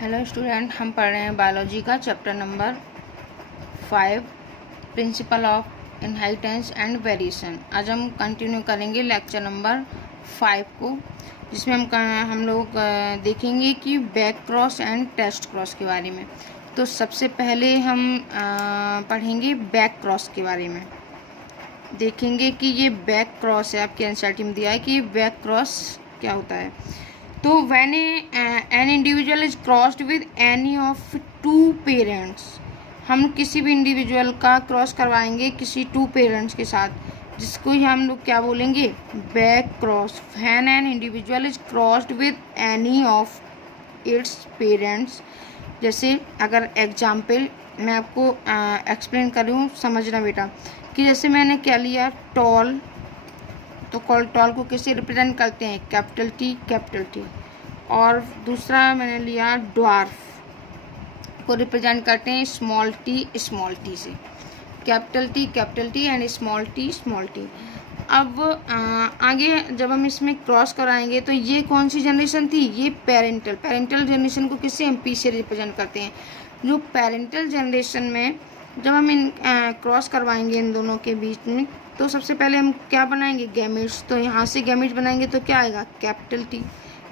Hello student, हम पढ़ रहे हैं बायोलॉजी का chapter number 5 principle of inheritance and variation. आज हम कंटिन्यू करेंगे लेक्चर नंबर 5 को, जिसमें हम लोग देखेंगे कि back cross and test cross के बारे में। तो सबसे पहले हम पढ़ेंगे बैक क्रॉस के बारे में। देखेंगे कि ये बैक क्रॉस है, आपके एनसीईआरटी में दिया है कि बैक क्रॉस क्या होता है। तो when an individual is crossed with any of two parents, हम किसी भी इंडिविजुअल का क्रॉस करवाएंगे किसी टू पेरेंट्स के साथ, जिसको ही हम लोग क्या बोलेंगे, back cross. when an individual is crossed with any of its parents, जैसे अगर एग्जाम्पल मैं आपको एक्सप्लेन कर रही हूँ, समझना बेटा, कि जैसे मैंने क्या लिया टॉल, तो टॉल को किससे रिप्रेजेंट करते हैं, कैपिटल टी। और दूसरा मैंने लिया ड्वार्फ को रिप्रेजेंट करते हैं स्मॉल टी से। Capital T and small T. अब आगे जब हम इसमें क्रॉस कराएंगे तो ये कौन सी जनरेशन थी, ये पेरेंटल जनरेशन को किससे, हम पी से रिप्रेजेंट करते हैं। जो पेरेंटल जनरेशन में जब हम इन क्रॉस करवाएंगे इन दोनों के बीच में, तो सबसे पहले हम क्या बनाएंगे, गैमेट्स। तो यहाँ से गैमेट्स बनाएंगे तो क्या आएगा, कैपिटल टी।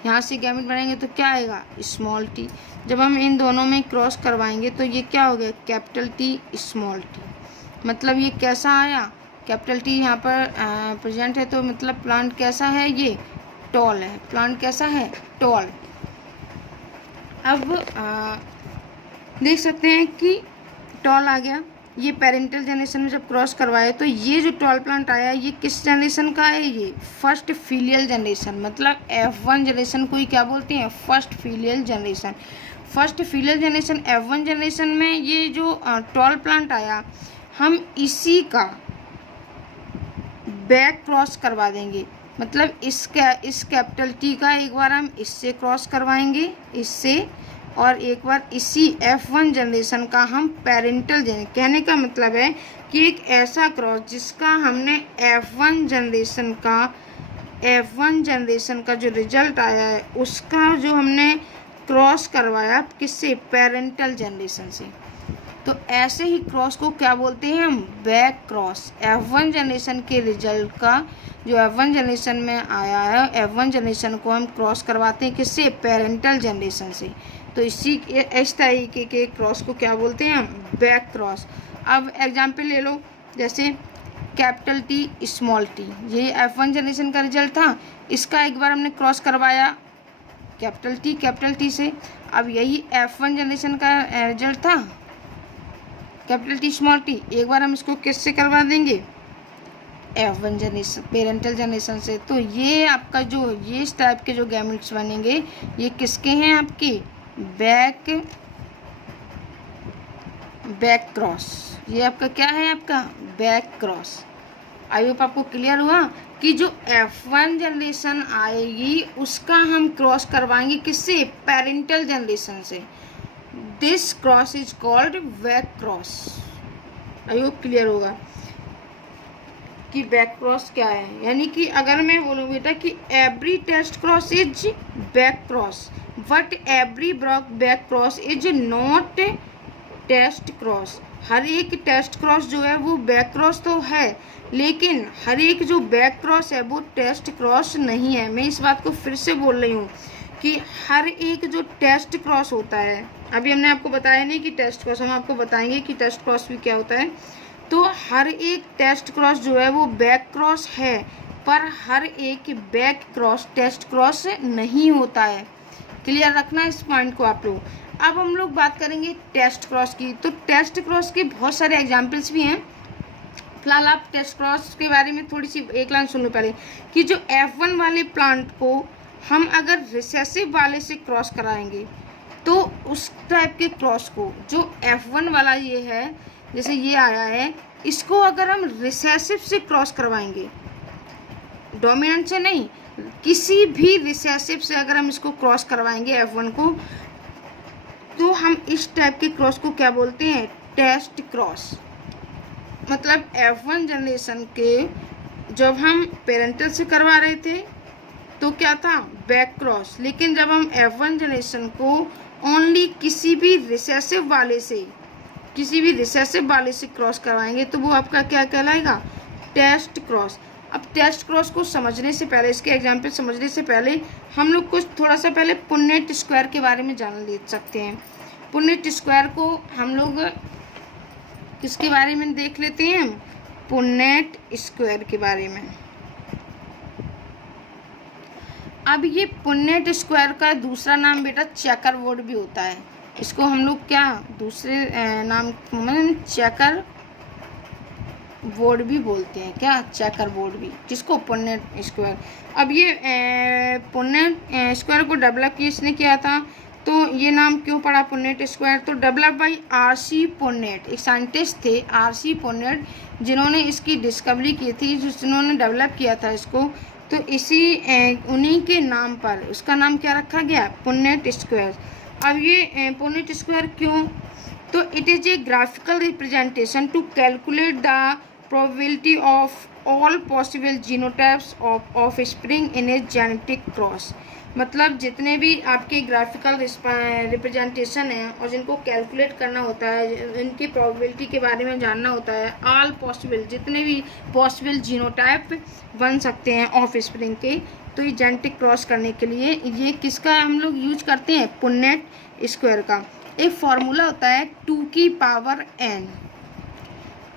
यहाँ से गैमेट बनाएंगे तो क्या आएगा, स्मॉल टी। जब हम इन दोनों में क्रॉस करवाएंगे तो ये क्या हो गया, कैपिटल टी स्मॉल टी। मतलब ये कैसा आया, कैपिटल टी यहाँ पर प्रेजेंट है, तो मतलब प्लांट कैसा है, ये टॉल है। प्लांट कैसा है, टॉल। अब देख सकते हैं कि टॉल आ गया। ये पेरेंटल जनरेशन में जब क्रॉस करवाए तो ये जो टॉल प्लांट आया, ये किस जनरेशन का है, ये फर्स्ट फीलियल जनरेशन, मतलब F1 जनरेशन को ही क्या बोलते हैं, first filial generation. First filial generation F1 generation में ये जो टॉल प्लांट आया, हम इसी का बैक क्रॉस करवा देंगे। मतलब इस कैपिटल टी का एक बार हम इससे क्रॉस करवाएंगे, इससे, और एक बार इसी F1 जनरेशन का हम पेरेंटल कहने का मतलब है कि एक ऐसा क्रॉस जिसका हमने F1 जनरेशन का जो रिजल्ट आया है, उसका जो हमने क्रॉस करवाया किससे, पेरेंटल जनरेशन से। तो ऐसे ही क्रॉस को क्या बोलते हैं हम, बैक क्रॉस। F1 जनरेशन के रिजल्ट का जो F1 जनरेशन में आया है, F1 जनरेशन को हम क्रॉस करवाते हैं किससे, पेरेंटल जनरेशन से। तो इस तरीके के क्रॉस को क्या बोलते हैं हम, बैक क्रॉस। अब एग्जाम्पल ले लो, जैसे कैपिटल टी स्मॉल टी, ये F1 जनरेशन का रिजल्ट था, इसका एक बार हमने क्रॉस करवाया कैपिटल टी से। अब यही F1 जनरेशन का रिजल्ट था, कैपिटल टी स्मॉल टी, एक बार हम इसको किससे करवा देंगे, F1 जनरेशन पेरेंटल जनरेशन से। तो ये आपका जो ये इस टाइप के जो गैमेट्स बनेंगे, ये किसके हैं, आपके बैक क्रॉस। ये आपका क्या है, आपका बैक क्रॉस। आई होप आपको क्लियर हुआ कि जो F1 जनरेशन आएगी उसका हम क्रॉस करवाएंगे किससे, पेरेंटल जनरेशन से। This cross is called back cross. I hope clear होगा कि बैक क्रॉस क्या है। यानी कि अगर मैं बोलूँ बेटा कि every test cross is back cross, but every back cross is not test cross. हर एक टेस्ट क्रॉस जो है वो बैक क्रॉस तो है, लेकिन हर एक जो बैक क्रॉस है वो टेस्ट क्रॉस नहीं है। मैं इस बात को फिर से बोल रही हूँ कि हर एक जो टेस्ट क्रॉस होता है, अभी हमने आपको बताया नहीं कि टेस्ट क्रॉस, हम आपको बताएंगे कि टेस्ट क्रॉस भी क्या होता है। तो हर एक टेस्ट क्रॉस जो है वो बैक क्रॉस है, पर हर एक बैक क्रॉस टेस्ट क्रॉस नहीं होता है। क्लियर रखना इस पॉइंट को आप लोग। अब हम लोग बात करेंगे टेस्ट क्रॉस की। तो टेस्ट क्रॉस के बहुत सारे एग्जाम्पल्स भी हैं। फिलहाल आप टेस्ट क्रॉस के बारे में थोड़ी सी एक लाइन सुन लो पहले, कि जो F1 वाले प्लांट को हम अगर रिसेसिव वाले से क्रॉस कराएंगे, तो उस टाइप के क्रॉस को जो F1 वाला ये है, जैसे ये आया है, इसको अगर हम रिसेसिव से क्रॉस करवाएंगे, डोमिनेंट से नहीं, किसी भी रिसेसिव से अगर हम इसको क्रॉस करवाएंगे F1 को, तो हम इस टाइप के क्रॉस को क्या बोलते हैं, टेस्ट क्रॉस। मतलब F1 जनरेशन के जब हम पेरेंटल से करवा रहे थे तो क्या था, बैक क्रॉस। लेकिन जब हम F1 जनरेशन को ओनली किसी भी रिसेसिव वाले से क्रॉस करवाएंगे तो वो आपका क्या कहलाएगा, टेस्ट क्रॉस। अब टेस्ट क्रॉस को समझने से पहले, इसके एग्जाम्पल समझने से पहले हम लोग कुछ थोड़ा सा पहले पुन्नेट स्क्वायर के बारे में जान ले सकते हैं। पुन्नेट स्क्वायर को हम लोग किसके बारे में देख लेते हैं, पुन्नेट स्क्वायर के बारे में। अब ये पुन्नेट स्क्वायर का दूसरा नाम बेटा चेकर बोर्ड भी होता है। इसको हम लोग क्या दूसरे नाम मतलब चेकर बोर्ड भी बोलते हैं, क्या चेकर बोर्ड भी, जिसको पुन्नेट स्क्वायर। अब ये पुन्नेट स्क्वायर को डेवलप किसने किया था, तो ये नाम क्यों पड़ा पुन्नेट स्क्वायर, तो डेवलप बाई आर.सी. पुन्नेट, एक साइंटिस्ट थे आर.सी. पुन्नेट जिन्होंने इसकी डिस्कवरी की थी, जिन्होंने डेवलप किया था इसको। तो इसी उन्हीं के नाम पर उसका नाम क्या रखा गया, पुन्नेट स्क्वायर। अब ये पुन्नेट स्क्वायर क्यों, तो it is a graphical representation to calculate the probability of all possible genotypes of offspring in a genetic cross. मतलब जितने भी आपके ग्राफिकल रिप्रेजेंटेशन हैं और जिनको कैलकुलेट करना होता है, इनकी प्रोबेबिलिटी के बारे में जानना होता है, ऑल पॉसिबल जितने भी पॉसिबल जीनोटाइप बन सकते हैं ऑफस्प्रिंग के, तो ये जेनेटिक क्रॉस करने के लिए ये किसका हम लोग यूज करते हैं, पुन्नेट स्क्वायर का। एक फॉर्मूला होता है 2 की पावर n,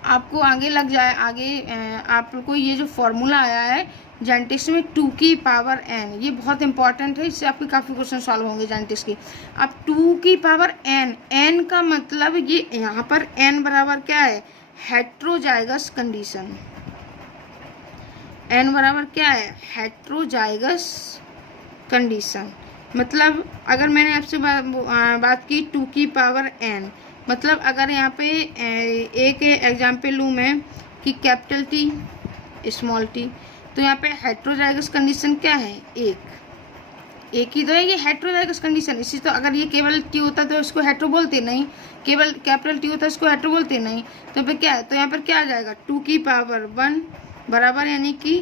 आपको आगे लग जाए, आगे आपको ये जो फॉर्मूला आया है जेनेटिक्स में 2 की पावर n, ये बहुत इंपॉर्टेंट है, इससे आपके काफ़ी क्वेश्चन सॉल्व होंगे जेनेटिक्स की। अब 2 की पावर n, n का मतलब ये यहाँ पर n बराबर क्या है, हेट्रोजाइगस कंडीशन। n बराबर क्या है, हेट्रोजाइगस कंडीशन। मतलब अगर मैंने आपसे बात की 2 की पावर n, मतलब अगर यहाँ पे एक एग्जाम्पल लूँ मैं कि कैपिटल T स्मॉल t, तो यहाँ पे हेट्रोजाइगस कंडीशन क्या है, एक ही तो है ये हेट्रोजाइगस कंडीशन। इसी तो अगर ये केवल T होता तो इसको हेट्रो बोलते नहीं, केवल कैपिटल T होता इसको हेट्रो बोलते नहीं। तो पे क्या है, तो यहाँ पर क्या आ जाएगा 2 की पावर 1 बराबर यानी कि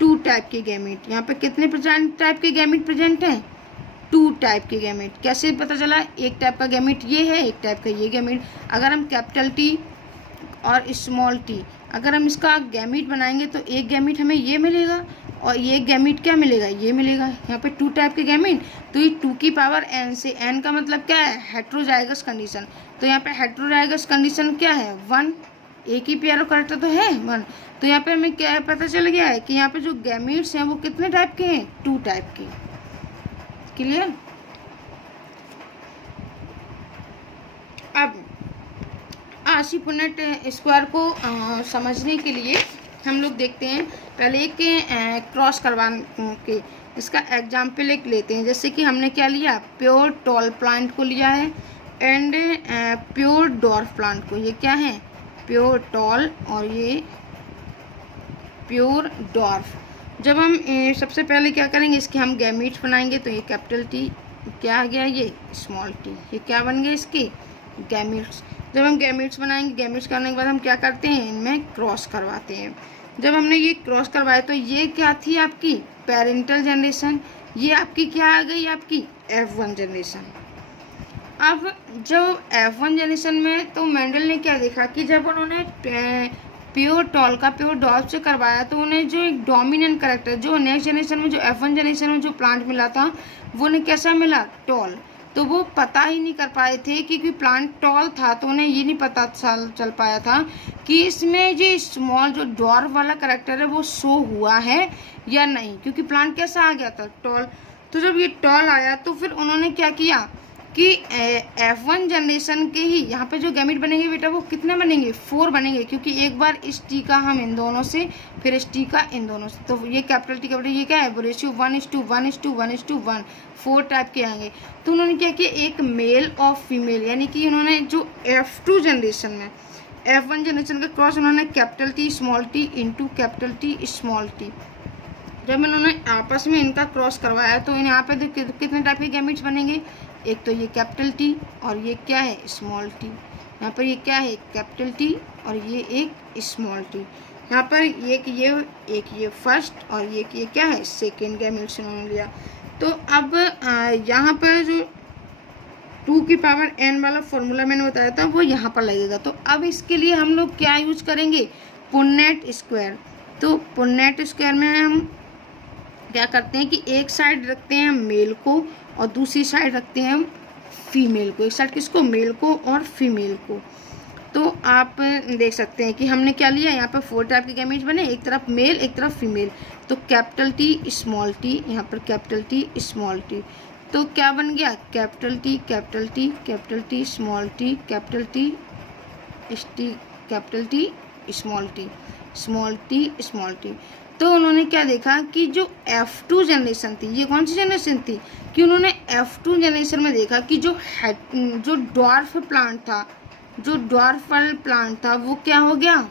2 टाइप के गैमेट। यहाँ पे कितने टाइप के गैमेट प्रेजेंट हैं, 2 टाइप के गैमेट। कैसे पता चला, एक टाइप का गैमेट ये है, एक टाइप का ये गैमेट। अगर हम कैपिटल T और स्मॉल t अगर हम इसका गैमेट बनाएंगे तो एक गैमेट हमें ये मिलेगा और ये गैमेट क्या मिलेगा, ये मिलेगा। यहाँ पे 2 टाइप के गैमेट, तो ये 2 की पावर n से, n का मतलब क्या है, हेट्रोजाइगस कंडीशन। तो यहाँ पे हेट्रोजाइगस कंडीशन क्या है, 1, एक ही पेयर करेक्टर तो है 1। तो यहाँ पे हमें क्या पता चल गया है कि यहाँ पे जो गैमेट्स हैं वो कितने टाइप के हैं, 2 टाइप के। क्लियर। अब आर.सी. पुन्नेट स्क्वायर को समझने के लिए हम लोग देखते हैं, पहले एक क्रॉस करवा के इसका एग्जाम्पल एक लेते हैं। जैसे कि हमने क्या लिया, प्योर टॉल प्लांट को लिया है एंड प्योर डॉर्फ प्लांट को। ये क्या है, प्योर टॉल और ये प्योर डॉर्फ। जब हम सबसे पहले क्या करेंगे, इसके हम गैमेट्स बनाएंगे। तो ये कैपिटल T क्या आ गया, ये स्मॉल t, ये क्या बन गए इसके गैमेट्स। जब हम गैमेट्स बनाएंगे, गैमेट्स करने के बाद हम क्या करते हैं, इनमें क्रॉस करवाते हैं। जब हमने ये क्रॉस करवाया तो ये क्या थी आपकी पेरेंटल जनरेशन, ये आपकी क्या आ गई, आपकी F1 जनरेशन। अब जब F1 जनरेशन में तो मेंडल ने क्या देखा कि जब उन्होंने प्योर टॉल का प्योर डॉर्फ से करवाया तो उन्हें जो एक डोमिनेंट करेक्टर जो नेक्स्ट जनरेशन में, जो F1 जनरेशन में जो प्लांट मिला था वो उन्हें कैसा मिला, टॉल। तो वो पता ही नहीं कर पाए थे क्योंकि प्लांट टॉल था, तो उन्हें ये नहीं पता चल पाया था कि इसमें जो स्मॉल जो डॉर्फ वाला करेक्टर है वो शो हुआ है या नहीं, क्योंकि प्लांट कैसा आ गया था, टॉल। तो जब ये टॉल आया तो फिर उन्होंने क्या किया कि F1 जनरेशन के ही यहाँ पे जो गैमेट बनेंगे बेटा वो कितने बनेंगे, 4 बनेंगे, क्योंकि एक बार इस टी का हम इन दोनों से, फिर इस टी का इन दोनों से। तो ये कैपिटल टी कैपिटल ये क्या है, वो रेशियो 1:1:1:1 4 टाइप के आएंगे। तो उन्होंने क्या किया, एक मेल और फीमेल, यानी कि उन्होंने जो F2 जनरेशन में F1 जनरेशन का क्रॉस उन्होंने capital T small t into capital T small t, जब इन्होंने आपस में इनका क्रॉस करवाया तो इन यहाँ पे कितने टाइप के गैमेट्स बनेंगे, एक तो ये कैपिटल T और ये क्या है स्मॉल t। यहाँ पर ये क्या है कैपिटल T और ये एक स्मॉल t। यहाँ पर एक ये फर्स्ट और ये क्या है सेकेंड गैमेट्स इन्होंने लिया। तो अब यहाँ पर जो 2 की पावर n वाला फॉर्मूला मैंने बताया था वो यहाँ पर लगेगा। तो अब इसके लिए हम लोग क्या यूज करेंगे, पुन्नेट स्क्वायर। तो पुन्नेट स्क्वायर में हम क्या करते हैं कि एक साइड रखते हैं मेल को और दूसरी साइड रखते हैं फीमेल को। एक साइड किसको, मेल को और फीमेल को। तो आप देख सकते हैं कि हमने क्या लिया, यहाँ पर 4 टाइप के गैमेट्स बने, एक तरफ मेल एक तरफ फीमेल। तो कैपिटल टी स्मॉल टी, यहाँ पर कैपिटल टी स्मॉल टी। तो क्या बन गया, capital T capital T capital T small T capital T capital T small T small T small T. तो उन्होंने क्या देखा कि जो F2 जनरेशन थी, ये कौन सी जनरेशन थी, कि उन्होंने F2 जनरेशन में देखा कि जो ड्वार्फ प्लांट था, जो ड्वार्फ प्लांट था वो क्या हो गया,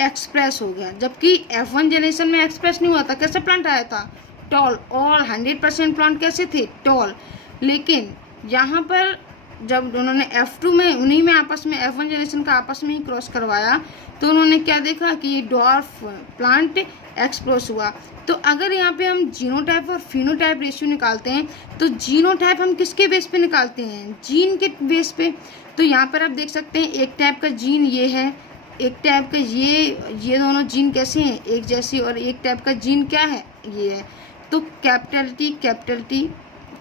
एक्सप्रेस हो गया। जबकि F1 जनरेशन में एक्सप्रेस नहीं हुआ था। कैसे प्लांट आया था, टॉल। ऑल 100% प्लांट कैसे थे, टॉल। लेकिन यहाँ पर जब उन्होंने F2 में उन्हीं में आपस में F1 जनरेशन का आपस में ही क्रॉस करवाया तो उन्होंने क्या देखा कि ये ड्वार्फ प्लांट एक्सप्रेस हुआ। तो अगर यहाँ पे हम जीनोटाइप और फिनोटाइप रेशियो निकालते हैं तो जीनोटाइप हम किसके बेस पे निकालते हैं, जीन के बेस पे। तो यहाँ पर आप देख सकते हैं एक टाइप का जीन ये है, एक टाइप का ये दोनों जीन कैसे हैं, एक जैसे, और एक टाइप का जीन क्या है, ये है। तो capital T capital T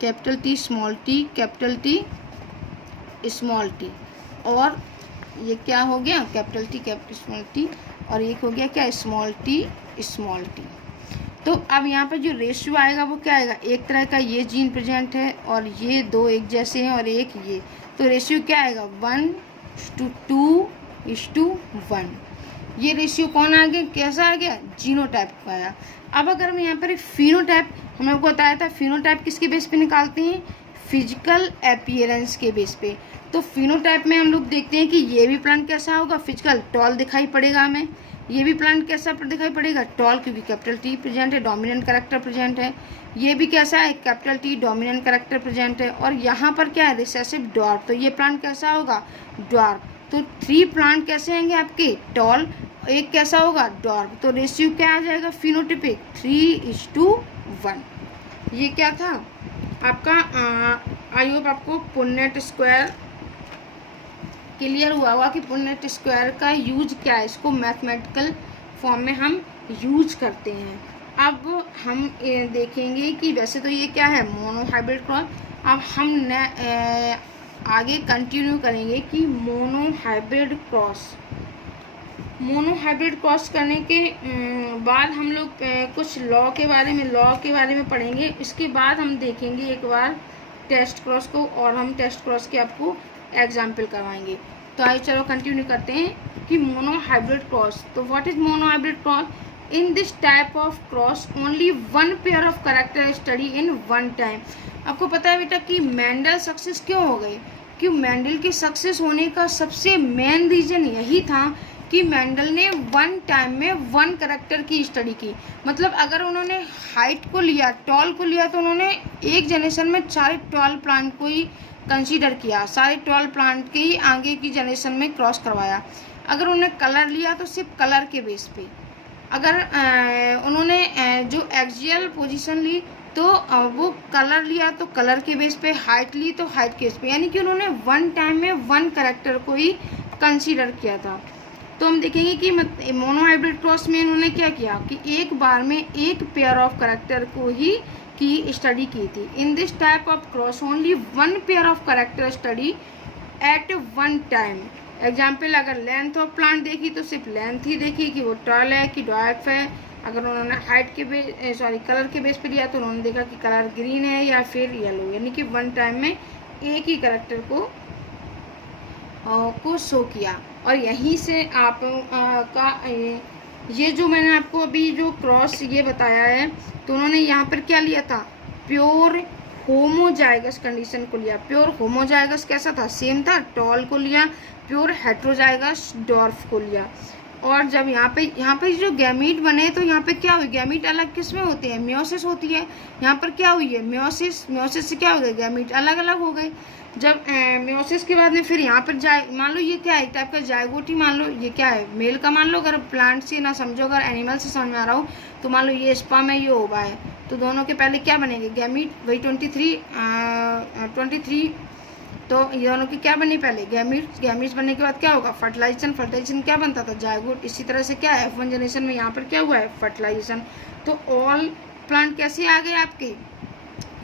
capital T small T capital T small T, और ये क्या हो गया, capital T capital small T, और एक हो गया क्या, स्मॉल टी स्मॉल टी। तो अब यहाँ पर जो रेशियो आएगा वो क्या आएगा, एक तरह का ये जीन प्रेजेंट है और ये दो एक जैसे हैं और एक ये, तो रेशियो क्या आएगा 1:2:1। ये रेशियो कौन आ गया, कैसा आ गया, जीनोटाइप का आया। अब अगर हम यहाँ पर फिनोटाइप, हम लोग को बताया था फिनोटाइप किसके बेस पे निकालते हैं, फिजिकल अपीयरेंस के बेस पे। तो फिनोटाइप में हम लोग देखते हैं कि ये भी प्लांट कैसा होगा, फिजिकल, टॉल दिखाई पड़ेगा हमें। ये भी प्लांट कैसा दिखाई पड़ेगा, टॉल, क्योंकि कैपिटल टी प्रेजेंट है, डोमिनेंट कैरेक्टर प्रेजेंट है। ये भी कैसा है, capital T dominant character present है। और यहाँ पर क्या है, रिसेसिव ड्वार्फ। तो ये प्लांट कैसा होगा, ड्वार्फ। तो 3 प्लांट कैसे आएंगे आपके, टॉल, एक कैसा होगा, ड्वार्फ। तो रेशियो क्या आ जाएगा फिनोटाइपिक 3:1। ये क्या था आपका, आई होप आपको पुन्नेट स्क्वायर क्लियर हुआ होगा कि पुन्नेट स्क्वायर का यूज क्या है, इसको मैथमेटिकल फॉर्म में हम यूज करते हैं। अब हम देखेंगे कि वैसे तो ये क्या है, मोनोहाइब्रिड क्रॉस। अब हम आगे कंटिन्यू करेंगे कि मोनोहाइब्रिड क्रॉस करने के बाद हम लोग कुछ लॉ के बारे में पढ़ेंगे। इसके बाद हम देखेंगे एक बार टेस्ट क्रॉस को, और हम टेस्ट क्रॉस के आपको एग्जाम्पल करवाएंगे। तो आइए चलो कंटिन्यू करते हैं कि मोनोहाइब्रिड क्रॉस। तो what is monohybrid cross, in this type of cross only 1 pair of character study in 1 time. आपको पता है बेटा कि मेंडल सक्सेस क्यों हो गए, कि मेंडल के सक्सेस होने का सबसे मेन रीजन यही था कि मेंडल ने 1 टाइम में 1 कैरेक्टर की स्टडी की। मतलब अगर उन्होंने हाइट को लिया, टॉल को लिया, तो उन्होंने एक जनरेशन में सारे टॉल प्लांट को ही कंसीडर किया, सारे टॉल प्लांट के ही आगे की जनरेशन में क्रॉस करवाया। अगर उन्होंने कलर लिया तो सिर्फ कलर के बेस पे, अगर उन्होंने जो एक्सियल पोजीशन ली तो वो कलर लिया तो कलर के बेस पे, हाइट ली तो हाइट के बेस पे, यानी कि उन्होंने 1 टाइम में 1 कैरेक्टर को ही कंसीडर किया था। तो हम देखेंगे कि मोनोहाइब्रिड क्रॉस में इन्होंने क्या किया कि एक बार में एक पेयर ऑफ कैरेक्टर को ही की स्टडी की थी। In this type of cross only 1 pair of character study eight 1 time. Example, अगर लेंथ ऑफ प्लांट देखी तो सिर्फ लेंथ ही देखी कि वो टॉल है कि ड्वार्फ है। अगर उन्होंने हाइट के कलर के बेस पे लिया तो उन्होंने देखा कि कलर ग्रीन है या फिर येलो, यानी कि 1 टाइम में एक ही कैरेक्टर को शो किया। और यहीं से आप ये जो मैंने आपको अभी जो क्रॉस ये बताया है, तो उन्होंने यहाँ पर क्या लिया था, प्योर होमोजाइगस कंडीशन को लिया। प्योर होमोजाइगस कैसा था, सेम था, टॉल को लिया। प्योर हेट्रोजाइगस ड्वार्फ को लिया। और जब यहाँ पे जो गैमीट बने तो यहाँ पे क्या हुई, गैमीट अलग किस्में होते हैं, मियोसिस होती है। यहाँ पर क्या हुई है, मियोसिस से क्या हो गया, गैमीट अलग अलग हो गए। जब मियोसिस के बाद में फिर यहाँ पर मान लो ये क्या है, एक टाइप का जायगोट ही मान लो, ये क्या है, मेल का मान लो। अगर प्लांट से ना समझो, अगर एनिमल से समझ में आ रहा हो तो मान लो ये स्पर्म है, ये ओवा है, तो दोनों के पहले क्या बनेंगे, गैमीट। वही 23 तो ये दोनों की क्या बनी पहले, गैमीट्स। गैमीट्स बनने के बाद क्या होगा, फर्टिलाइजेशन। फर्टिलाइजेशन क्या बनता था, जायगोट। इसी तरह से क्या है, F1 जनरेशन में यहाँ पर क्या हुआ है, फर्टिलाइजेशन। तो ऑल प्लांट कैसे आ गए आपके,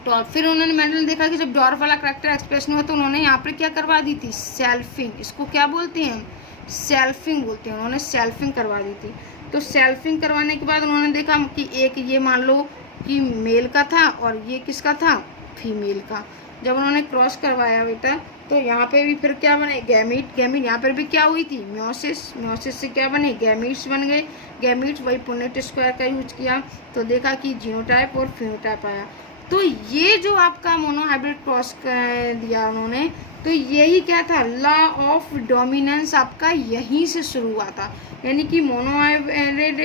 तो फिर उन्होंने मेंडल ने देखा कि जब डॉर्फ वाला करैक्टर एक्सप्रेस नहीं होता, तो उन्होंने यहाँ पर क्या करवा दी थी, सेल्फिंग। इसको क्या बोलते हैं, सेल्फिंग बोलते हैं। उन्होंने सेल्फिंग करवा दी थी। तो सेल्फिंग करवाने के बाद उन्होंने देखा कि एक ये मान लो कि मेल का था और ये किसका था, फीमेल का। जब उन्होंने क्रॉस करवाया बेटा, तो यहाँ पे भी फिर क्या बने, गैमीट। गैमीट यहाँ पर भी क्या हुई थी, म्योसिस। म्योसिस से क्या बने, गैमीट्स बन गए। गैमीट्स वही पुनेट स्क्वायर का यूज किया, तो देखा कि जीनोटाइप और फिनोटाइप आया। तो ये जो आपका मोनोहाइब्रिड क्रॉस दिया उन्होंने, तो यही क्या था, लॉ ऑफ डोमिनेंस आपका यहीं से शुरू हुआ था। यानी कि मोनोहाइब्रिड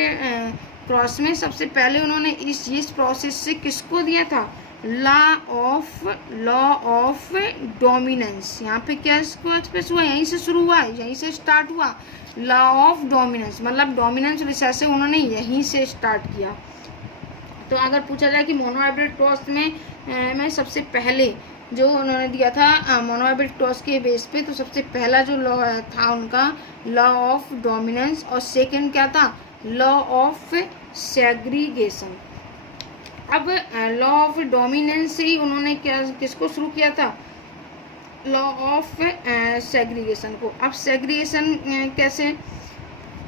क्रॉस में सबसे पहले उन्होंने इस प्रोसेस से किसको दिया था, लॉ ऑफ डोमिनेंस। यहाँ पे क्या इसको एक्सप्रेस हुआ, यहीं से शुरू हुआ, यहीं से स्टार्ट हुआ। लॉ ऑफ डोमिनेंस मतलब डोमिनेंस रिसेसिव उन्होंने यहीं से स्टार्ट किया। तो अगर पूछा जाए कि मोनोहाइब्रिड क्रॉस में सबसे पहले जो उन्होंने दिया था मोनोहाइब्रिड क्रॉस के बेस पे, तो सबसे पहला जो लॉ था उनका, लॉ ऑफ डोमिनेंस, और सेकंड क्या था, लॉ ऑफ सेग्रीगेशन। अब लॉ ऑफ डोमिनेंस से ही उन्होंने किसको शुरू किया था, लॉ ऑफ सेग्रीगेशन को। अब सेग्रीगेशन कैसे,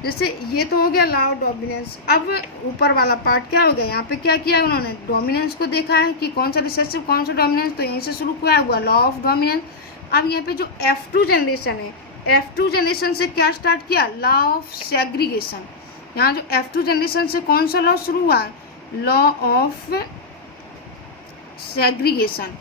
जैसे ये तो हो गया लॉ ऑफ डोमिनेंस। अब ऊपर वाला पार्ट क्या हो गया, यहाँ पे क्या किया उन्होंने, डोमिनेंस को देखा है कि कौन सा रिसेसिव कौन सा डोमिनेंस, तो यहीं से शुरू किया हुआ लॉ ऑफ डोमिनेंस। अब यहाँ पे जो F2 जनरेशन है, F2 जनरेशन से क्या स्टार्ट किया, लॉ ऑफ सेग्रीगेशन। यहाँ जो F2 जनरेशन से कौन सा लॉ शुरू हुआ, law of segregation.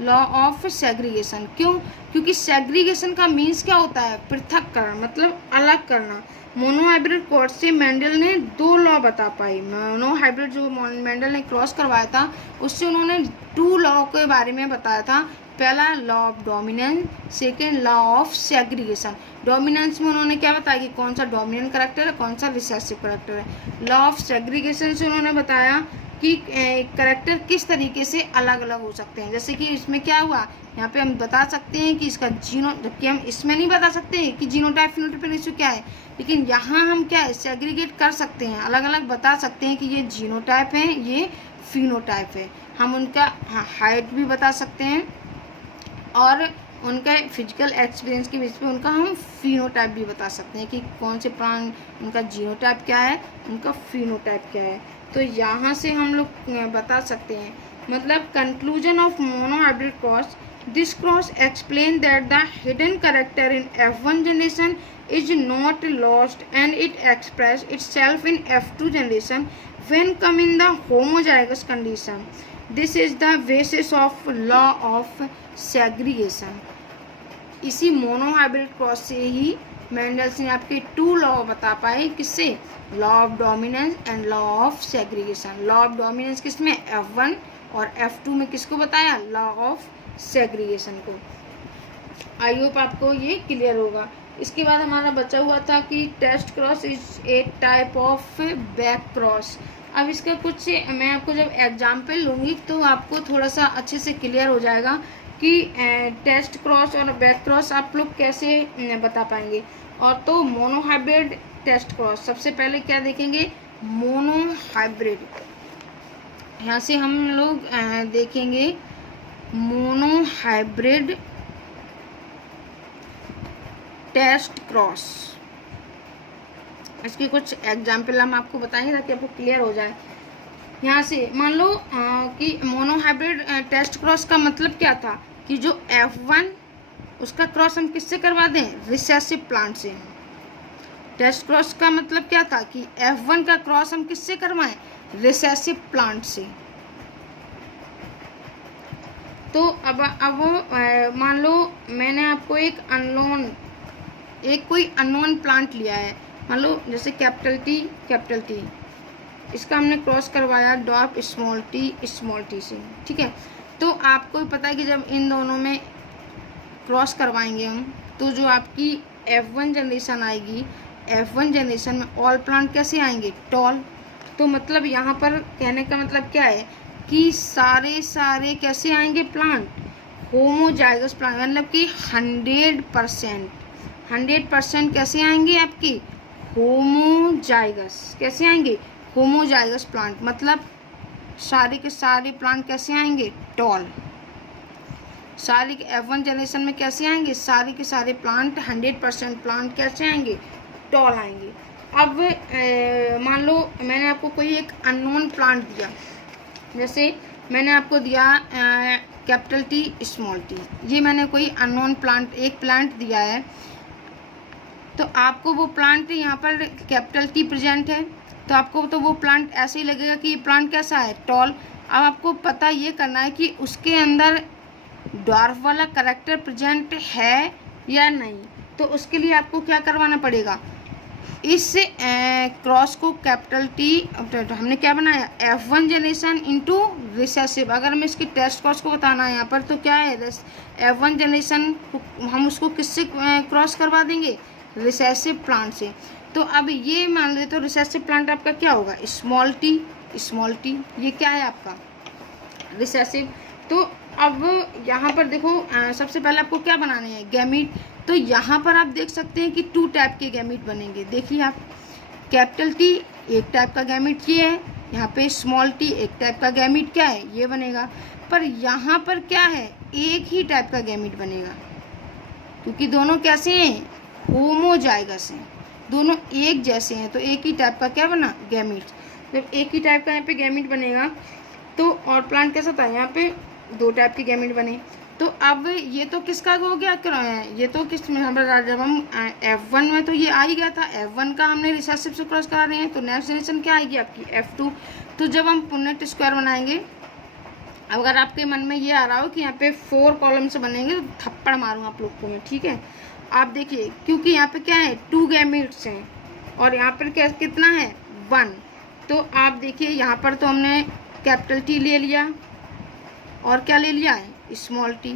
Law of segregation क्यों, क्योंकि सेग्रीगेशन का मीन्स क्या होता है, पृथक्करण, मतलब अलग करना। मोनोहाइब्रिड क्रॉस से मेंडल ने 2 लॉ बता पाई। मोनोहाइब्रिड जो मेंडल ने क्रॉस करवाया था, उससे उन्होंने 2 लॉ के बारे में बताया था। पहला law of dominance, second law of segregation. Dominance में उन्होंने क्या बताया कि कौन सा डोमिनेंट करेक्टर है, कौन सा रिसेसिव करेक्टर है। लॉ ऑफ सेग्रीगेशन से उन्होंने बताया कि करेक्टर किस तरीके से अलग अलग हो सकते हैं। जैसे कि इसमें क्या हुआ, यहाँ पे हम बता सकते हैं कि इसका जीनो, जबकि हम इसमें नहीं बता सकते कि जीनोटाइप फिनोटाइप रेशियो क्या है, लेकिन यहाँ हम क्या है, सेग्रीगेट कर सकते हैं, अलग अलग बता सकते हैं कि ये जीनोटाइप है, ये फिनोटाइप है। हम उनका हाइट भी बता सकते हैं और उनका फिजिकल एक्सपीरियंस के बेस पे उनका हम फिनोटाइप भी बता सकते हैं कि कौन से प्लांट, उनका जीनोटाइप क्या है, उनका फिनोटाइप क्या है। तो यहाँ से हम लोग बता सकते हैं, मतलब conclusion of monohybrid cross, this cross explain that the hidden character in F1 generation is not lost and it express itself in F2 generation when come in the homozygous condition. This is the basis of law of segregation. इसी monohybrid cross से ही Mendel's ने आपके 2 law बता पाए, किससे, law of dominance and law of segregation. Law of dominance किसमें, F1, और F2 में किसको बताया, लॉ ऑफ सेग्रीगेशन को। आई होप आपको ये क्लियर होगा। इसके बाद हमारा बचा हुआ था कि test cross is a type of back cross. अब इसका कुछ मैं आपको जब एग्जाम्पल लूँगी तो आपको थोड़ा सा अच्छे से क्लियर हो जाएगा कि टेस्ट क्रॉस और बैक क्रॉस आप लोग कैसे बता पाएंगे। और तो मोनोहाइब्रिड टेस्ट क्रॉस, सबसे पहले क्या देखेंगे, मोनोहाइब्रिड। यहाँ से हम लोग देखेंगे मोनोहाइब्रिड टेस्ट क्रॉस। इसके कुछ एग्जाम्पल हम आपको बताएंगे ताकि आपको क्लियर हो जाए। यहाँ से मान लो कि मोनोहाइब्रिड टेस्ट क्रॉस का मतलब क्या था कि जो F1 उसका क्रॉस हम किससे करवा दें, रिसेसिव प्लांट से। टेस्ट क्रॉस का मतलब क्या था कि F1 का क्रॉस हम किससे करवाएं, रिसेसिव प्लांट से। तो अब मान लो मैंने आपको एक कोई अननोन प्लांट लिया है, मान लो जैसे कैपिटल टी, इसका हमने क्रॉस करवाया डॉप स्मॉल टी से, ठीक है। तो आपको भी पता है कि जब इन दोनों में क्रॉस करवाएंगे हम, तो जो आपकी F1 जनरेशन आएगी, F1 जनरेशन में ऑल प्लांट कैसे आएंगे, टॉल। तो मतलब यहाँ पर कहने का मतलब क्या है कि सारे कैसे आएंगे प्लांट, होमोजाइगस प्लांट मतलब कि 100% कैसे आएंगे आपकी होमोजाइगस, कैसे आएंगे होमोजाइगस प्लांट, मतलब सारे के सारे प्लांट कैसे आएंगे टॉल। सारे के F1 जनरेशन में कैसे आएंगे, सारे के सारे प्लांट 100% प्लांट कैसे आएंगे टॉल आएंगे। अब मान लो मैंने आपको कोई एक अननोन प्लांट दिया, जैसे मैंने आपको दिया कैपिटल T स्मॉल t, ये मैंने कोई अननोन प्लांट एक प्लांट दिया है, तो आपको वो प्लांट यहाँ पर कैपिटल T प्रेजेंट है, तो आपको तो वो प्लांट ऐसे ही लगेगा कि ये प्लांट कैसा है टॉल। अब आपको पता ये करना है कि उसके अंदर ड्वार्फ वाला कैरेक्टर प्रेजेंट है या नहीं, तो उसके लिए आपको क्या करवाना पड़ेगा, इस क्रॉस को कैपिटल T हमने क्या बनाया F1 जनरेशन इंटू रिसेसिव। अगर मैं इसकी टेस्ट क्रॉस को बताना है यहाँ पर तो क्या है F1 जनरेशन हम उसको किससे क्रॉस करवा देंगे रिसेसिव प्लांट से। तो अब ये मान ले तो रिसेसिव प्लांट आपका क्या होगा स्मॉल t, ये क्या है आपका रिसेसिव। तो अब यहाँ पर देखो सबसे पहले आपको क्या बनाने हैं गैमीट, तो यहाँ पर आप देख सकते हैं कि 2 टाइप के गैमीट बनेंगे। देखिए आप कैपिटल T एक टाइप का गैमीट ये है, यहाँ पे स्मॉल t एक टाइप का गैमीट क्या है ये बनेगा, पर यहाँ पर क्या है एक ही टाइप का गैमीट बनेगा, क्योंकि दोनों कैसे हैं होमोजाइगस हैं, दोनों एक जैसे हैं, तो एक ही टाइप का क्या बना गैमीट। जब एक ही टाइप का यहाँ पे गैमीट बनेगा तो और प्लांट कैसा था यहाँ पे 2 टाइप के गैमीट बने। तो अब ये तो किसका हो गया, ये तो किस में जब हम F1 में तो ये आ ही गया था, F1 का हमने रिसेसिव से क्रॉस करा रहे हैं, तो नेक्स्ट जनरेशन क्या आएगी आपकी F2। तो जब हम पुनेट स्क्वायर बनाएंगे, अगर आपके मन में ये आ रहा हो कि यहाँ पे 4 कॉलम से बनेंगे तो थप्पड़ मारूँ आप लोग को मैं, ठीक है। आप देखिए क्योंकि यहाँ पे क्या है 2 गैमीट्स हैं और यहाँ पर क्या कितना है 1, तो आप देखिए यहाँ पर तो हमने कैपिटल T ले लिया और क्या ले लिया है स्मॉल t,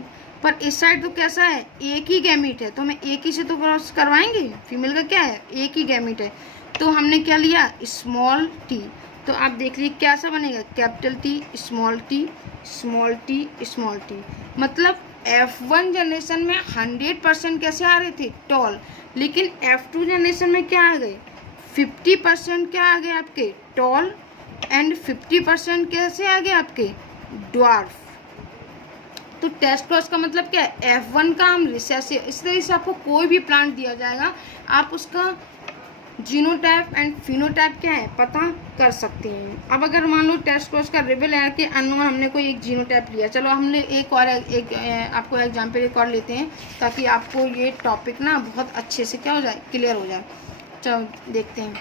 पर इस साइड तो कैसा है एक ही गैमीट है, तो हमें एक ही से तो क्रॉस करवाएंगे, फीमेल का क्या है एक ही गैमीट है, तो हमने क्या लिया स्मॉल t। तो आप देख लीजिए कैसा बनेगा capital T small t small t small t, मतलब F1 जनरेशन में 100% कैसे आ रहे थे टॉल, लेकिन F2 जनरेशन में क्या आ गए 50% क्या आ गए आपके टॉल एंड 50% कैसे आ गए आपके ड्वार्फ। तो टेस्ट क्रॉस का मतलब क्या है F1 का हम रिसेसिव, इस तरह से आपको कोई भी प्लांट दिया जाएगा आप उसका जीनोटाइप एंड फिनोटाइप क्या है पता कर सकते हैं। अब अगर मान लो टेस्ट क्रॉस का रिबल है कि अननोन हमने कोई एक जीनोटाइप लिया, चलो हमने एक आपको एग्जाम्पल एक और लेते हैं ताकि आपको ये टॉपिक ना बहुत अच्छे से क्या हो जाए क्लियर हो जाए। चलो देखते हैं,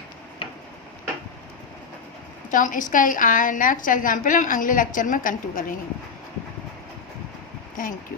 तो हम इसका नेक्स्ट एग्जाम्पल हम अगले लेक्चर में कंटिन्यू करेंगे। Thank you.